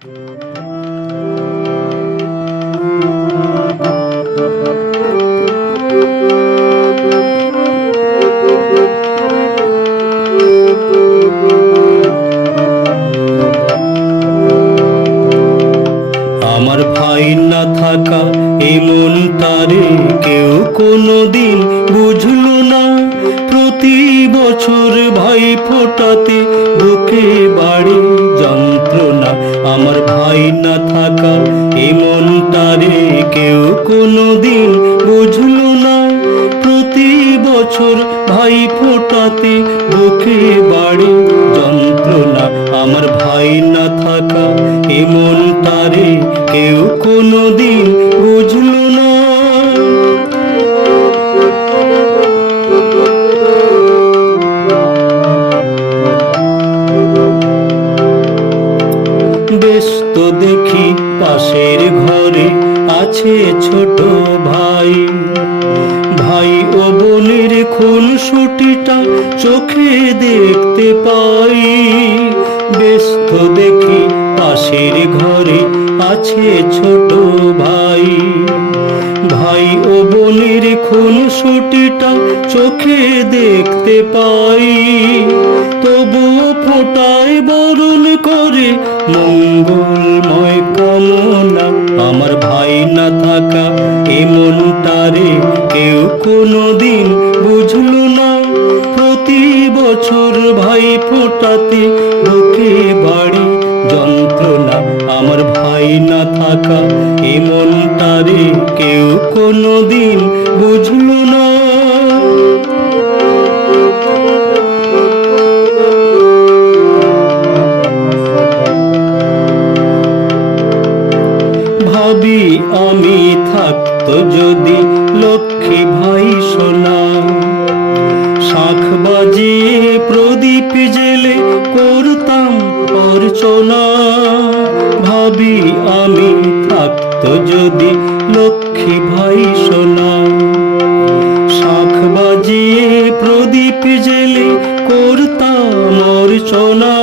আমার ভাই না থাকা এই মনটারে কেউ কোনোদিন বুঝলো না। প্রতি বছর ভাই ফোটাতে বুকে বাড়ে যন্ত্রণা। আমার ভাই না থাকা এই মনটারে কেউ কোনোদিন বুঝলো না। প্রতি বছর ভাই ফোটাতে বুকে বাড়ে যন্ত্রণা। আমার ভাই না থাকা এই মনটারে কেউ কোনোদিন বুঝলো না। বেশ তো দেখি পাশের ঘরে আছে ছোট ভাই। ভাই ও বোনের খুনসুটিটা চোখে দেখতে পাই। বেশ তো দেখি পাশের ঘরে আছে ছোট ভাই। ভাই ও বোনের খুনসুটিটা চোখে দেখতে পাই। তবুও ফোঁটায় বরণ করে মঙ্গলময় কামনা। আমার ভাই না থাকা এ মনটারে কেউ কোনোদিন বুঝলো না। প্রতি বছর ভাই ফোটাতে বুকে বাড়ে যন্ত্রণা। আমার ভাই না থাকা এ মনটারে কেউ কোনোদিন বুঝলো না। ভাবি আমি থাকতো যদি লক্ষ্মী ভাই সোনা। শাঁখ বাজিয়ে প্রদীপ জেলে করতাম অর্চনা। ভাবি আমি থাকতো যদি লক্ষ্মী ভাই সোনা। শাঁখ বাজিয়ে প্রদীপ জেলে করতাম অর্চনা।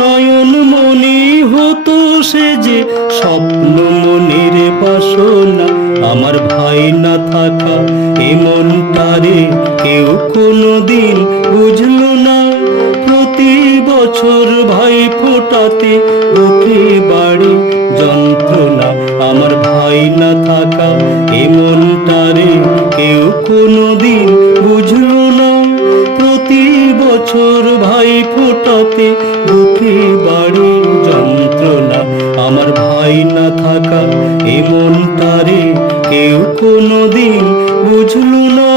নয়ন মনি হতো সে যে স্বপ্ন মনের বাসনা। আমার ভাই না থাকা এ মনটারে কেউ কোনোদিন বুঝলো না। প্রতি বছর ভাই ফোটাতে বুকে বাড়ে যন্ত্রণা। আমার ভাই না থাকা এ মনটারে কেউ কোনোদিন বুঝলো না। প্রতি বছর ভাই ফোটাতে বুকে বাড়ে যন্ত্রণা। আমার ভাই না থাকা এ মনটারে কেউ কোনোদিন বুঝলো না।